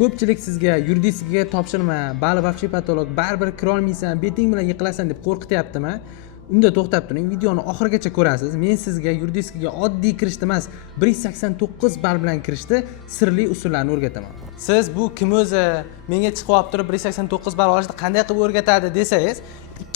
Ko'pchilik sizga yuridikaga topshirma, bali вообще patolog, baribir kira olmaysan, beting bilan yiqilasan deb qo'rqityaptimi? Unda to'xtab turing, videoni oxirigacha ko'rasiz. Men sizga yuridikaga oddiy kirishda emas, 189 ball bilan kirishda sirli usullarni o'rgataman. Siz bu kim o'zi? Menga chiqib olib turib 189 ball olishni qanday qilib o'rgatadi desangiz,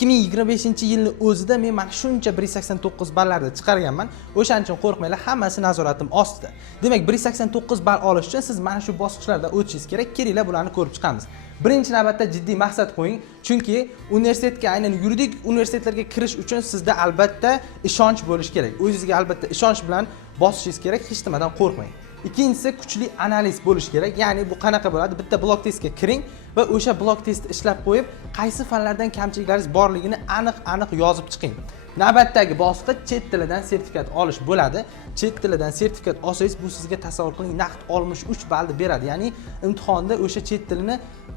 2025-yilni o'zida men mana shuncha 189 ballarni chiqarganman. O'shaning uchun qo'rqmanglar, hammasi nazoratim ostida. Demak, 189 ball olish uchun siz mana shu bosqichlardan o'tishingiz kerak. Kelinglar, bularni ko'rib chiqamiz. Birinchi navbatda jiddiy maqsad qo'ying, chunki universitetga, aynan yuridik universitetlarga kirish uchun sizda albatta ishonch bo'lishi kerak. O'zingizga albatta ishonch bilan bosishingiz kerak, hech nimadan qo'rqmang. Ikkinchisi kuchli analiz bo'lishi kerak. Ya'ni bu qanaqa bo'ladi? Bitta blok testga kiring va o'sha blok testni ishlab qo'yib, qaysi fanlardan kamchiliklaringiz borligini aniq yozib chiqing. Navbatdagi bosqich chet tilidan sertifikat olish bo'ladi. Chet tilidan sertifikat olsangiz, bu sizga tasavvur qiling, naqd 63 ballni beradi. Ya'ni imtihonda o'sha chet tilini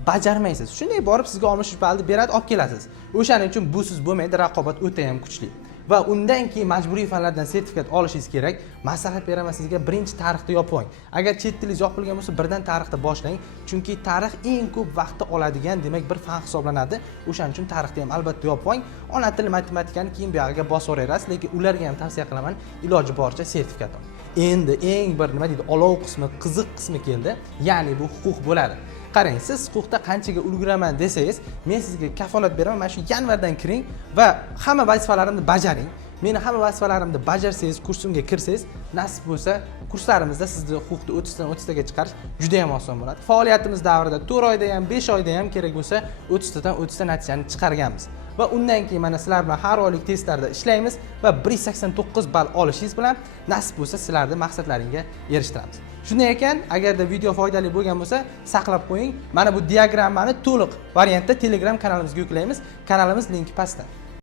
bajarmaysiz. Shunday borib sizga 63 ballni beradi, olib kelasiz. O'shaning uchun busiz bo'lmaydi, raqobat o'ta ham kuchli. Va undan keyin majburiy fanlardan sertifikat olishingiz kerak. Maslahat beraman sizga, birinchi tarixni yopib qo'ying. Agar chet tilingiz yopilgan bo'lsa, birdan tarixda boshlang, chunki tarix eng ko'p vaqtni oladigan, demak, bir fan hisoblanadi. O'shaning uchun tarixni ham albatta yopib qo'ying. Ona tili, matematikani keyin bu yerga bosaverasiz, lekin ularga ham tavsiya qilaman, iloji boricha sertifikat oling. Endi eng bir nima deydi, olov qismi, qiziq qismi keldi. Ya'ni bu huquq bo'ladi. Qarang, siz huquqda qanchaga ulguraman desangiz, men sizga kafolat beraman, mana shu yanvardan kiring va hamma vazifalarimni bajaring. Meni hamma vazifalarimni bajarsangiz, kursimga kirsangiz, nasib bo'lsa, kurslarimizda sizni huquqni 30 dan 30 taga chiqarish juda ham oson bo'ladi. Faoliyatimiz davrida 4 oyda ham, 5 oyda ham kerak bo'lsa, 30 dan 30 ta natijani chiqarganmiz. Va undan keyin mana sizlar bilan har oylik testlarda ishlaymiz va 189 ball olishingiz bilan nasib bo'lsa, sizlarni maqsadlaringizga erishtiramiz. Shunday ekan, agarda video foydali bo'lgan bo'lsa, saqlab qo'ying. Mana bu diagrammani to'liq variantda Telegram kanalimizga yuklaymiz. Kanalimiz linki pastda.